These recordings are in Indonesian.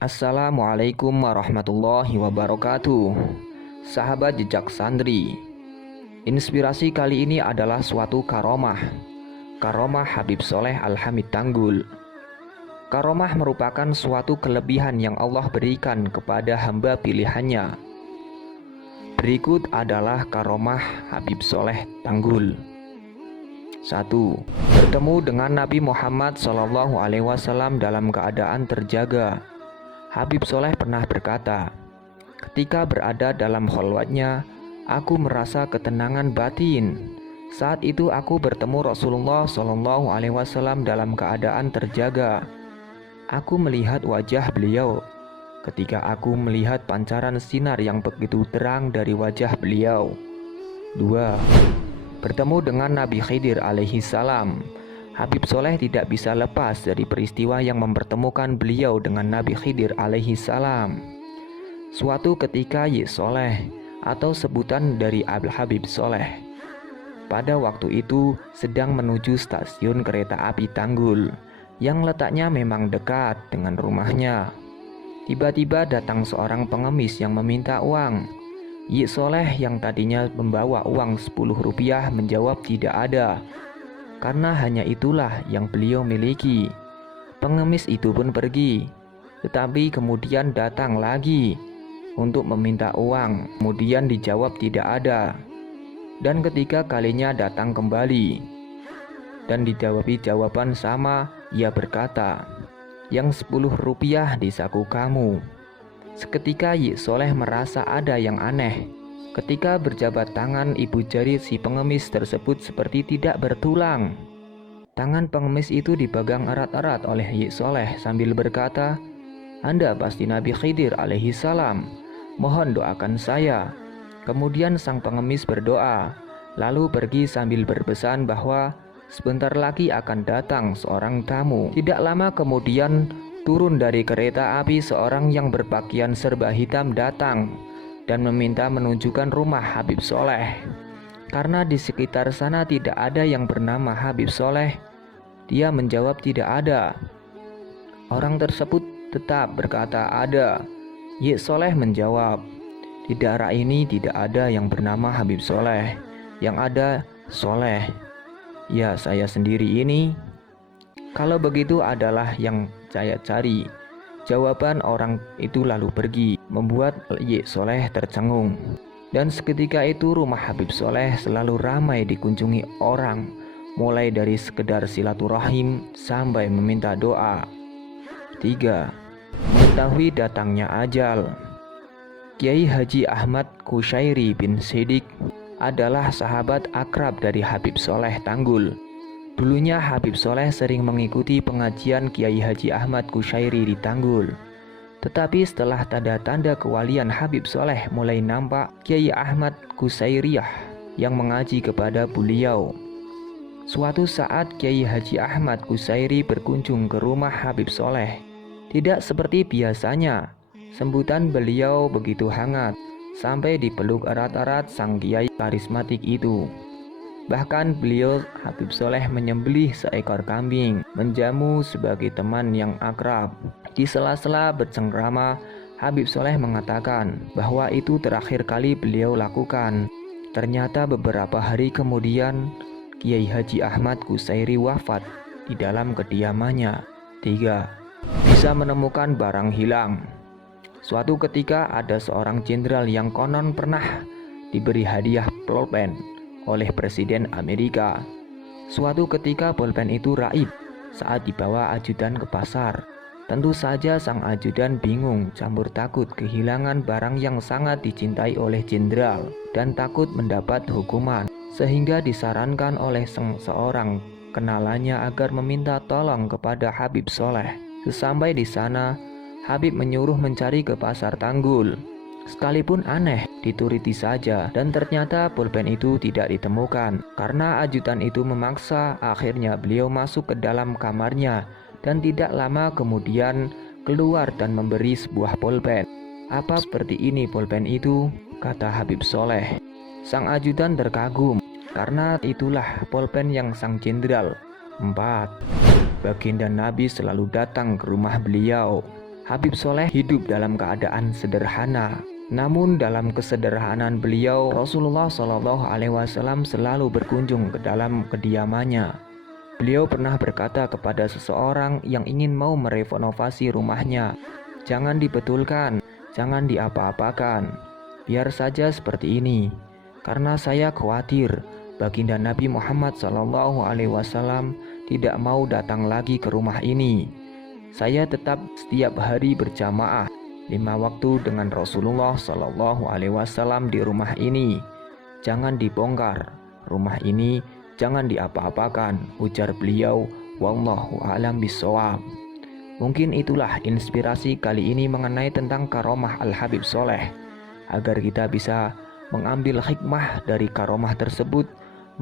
Assalamualaikum warahmatullahi wabarakatuh. Sahabat jejak santri, inspirasi kali ini adalah suatu karomah Habib Soleh Al-Hamid Tanggul. Karomah merupakan suatu kelebihan yang Allah berikan kepada hamba pilihannya. Berikut adalah karomah Habib Soleh Tanggul. 1. Bertemu dengan Nabi Muhammad SAW dalam keadaan terjaga. Habib Soleh pernah berkata, ketika berada dalam khalwatnya, aku merasa ketenangan batin. Saat itu aku bertemu Rasulullah SAW dalam keadaan terjaga. Aku melihat wajah beliau. Ketika aku melihat pancaran sinar yang begitu terang dari wajah beliau. 2. Bertemu dengan Nabi Khidir alaihi salam. Habib Soleh tidak bisa lepas dari peristiwa yang mempertemukan beliau dengan Nabi Khidir alaihi salam. Suatu ketika Ye Soleh atau sebutan dari Habib Soleh pada waktu itu sedang menuju stasiun kereta api Tanggul yang letaknya memang dekat dengan rumahnya. Tiba-tiba datang seorang pengemis yang meminta uang. Ye Soleh yang tadinya membawa uang 10 rupiah menjawab tidak ada, karena hanya itulah yang beliau miliki. Pengemis itu pun pergi, tetapi kemudian datang lagi untuk meminta uang, kemudian dijawab tidak ada. Dan ketiga kalinya datang kembali dan dijawabi jawaban sama, ia berkata, yang 10 rupiah di saku kamu. Seketika Ye Soleh merasa ada yang aneh. Ketika berjabat tangan, ibu jari si pengemis tersebut seperti tidak bertulang. Tangan pengemis itu dipegang erat-erat oleh Ye Soleh sambil berkata, Anda pasti Nabi Khidir alaihi salam, mohon doakan saya. Kemudian sang pengemis berdoa, lalu pergi sambil berpesan bahwa sebentar lagi akan datang seorang tamu. Tidak lama kemudian turun dari kereta api seorang yang berpakaian serba hitam datang dan meminta menunjukkan rumah Habib Soleh. Karena di sekitar sana tidak ada yang bernama Habib Soleh, dia menjawab tidak ada. Orang tersebut tetap berkata ada. Ye Soleh menjawab, di daerah ini tidak ada yang bernama Habib Soleh, yang ada Soleh. Ya, saya sendiri ini. Kalau begitu adalah yang saya cari. Jawaban orang itu lalu pergi, membuat Ye Soleh tercengung. Dan seketika itu rumah Habib Soleh selalu ramai dikunjungi orang, mulai dari sekedar silaturahim sampai meminta doa. 3. Mengetahui datangnya ajal. Kiai Haji Ahmad Kushairi bin Siddiq adalah sahabat akrab dari Habib Soleh Tanggul. Dulunya Habib Soleh sering mengikuti pengajian Kiai Haji Ahmad Kushairi di Tanggul. Tetapi setelah tanda-tanda kewalian Habib Soleh mulai nampak, Kiai Ahmad Kushairiyah yang mengaji kepada beliau. Suatu saat Kiai Haji Ahmad Kushairi berkunjung ke rumah Habib Soleh. Tidak seperti biasanya, sambutan beliau begitu hangat, sampai dipeluk erat-erat sang kiai karismatik itu. Bahkan beliau Habib Soleh menyembelih seekor kambing, menjamu sebagai teman yang akrab. Di sela-sela bercengkrama, Habib Soleh mengatakan bahwa itu terakhir kali beliau lakukan. Ternyata beberapa hari kemudian Kiai Haji Ahmad Kushairi wafat di dalam kediamannya. 3. Bisa menemukan barang hilang. Suatu ketika ada seorang jenderal yang konon pernah diberi hadiah pulpen oleh Presiden Amerika. Suatu ketika pulpen itu raib saat dibawa ajudan ke pasar. Tentu saja sang ajudan bingung campur takut kehilangan barang yang sangat dicintai oleh jenderal dan takut mendapat hukuman, sehingga disarankan oleh seorang kenalannya agar meminta tolong kepada Habib Soleh. Sesampai di sana, Habib menyuruh mencari ke pasar Tanggul. Sekalipun aneh, dituruti saja, dan ternyata pulpen itu tidak ditemukan. Karena ajudan itu memaksa, akhirnya beliau masuk ke dalam kamarnya dan tidak lama kemudian keluar dan memberi sebuah pulpen. Apa seperti ini pulpen itu? Kata Habib Soleh. Sang ajudan terkagum, karena itulah pulpen yang sang jenderal. 4. Baginda Nabi selalu datang ke rumah beliau. Habib Soleh hidup dalam keadaan sederhana. Namun dalam kesederhanaan beliau, Rasulullah Shallallahu Alaihi Wasallam selalu berkunjung ke dalam kediamannya. Beliau pernah berkata kepada seseorang yang ingin mau merenovasi rumahnya, "Jangan dibetulkan, jangan diapa-apakan, biar saja seperti ini, karena saya khawatir baginda Nabi Muhammad Shallallahu Alaihi Wasallam tidak mau datang lagi ke rumah ini. Saya tetap setiap hari berjamaah 5 waktu dengan Rasulullah Shallallahu Alaihi Wasallam di rumah ini. Jangan dibongkar, rumah ini jangan diapa-apakan," ujar beliau. Wallahu a'lam bishawab. Mungkin itulah inspirasi kali ini mengenai tentang karomah Al-Habib Soleh, agar kita bisa mengambil hikmah dari karomah tersebut,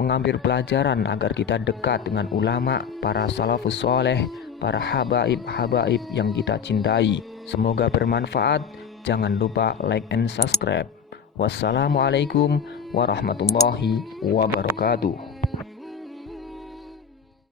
mengambil pelajaran agar kita dekat dengan ulama, para salafus soleh, para habaib yang kita cintai. Semoga bermanfaat. Jangan lupa like and subscribe. Wassalamualaikum warahmatullahi wabarakatuh.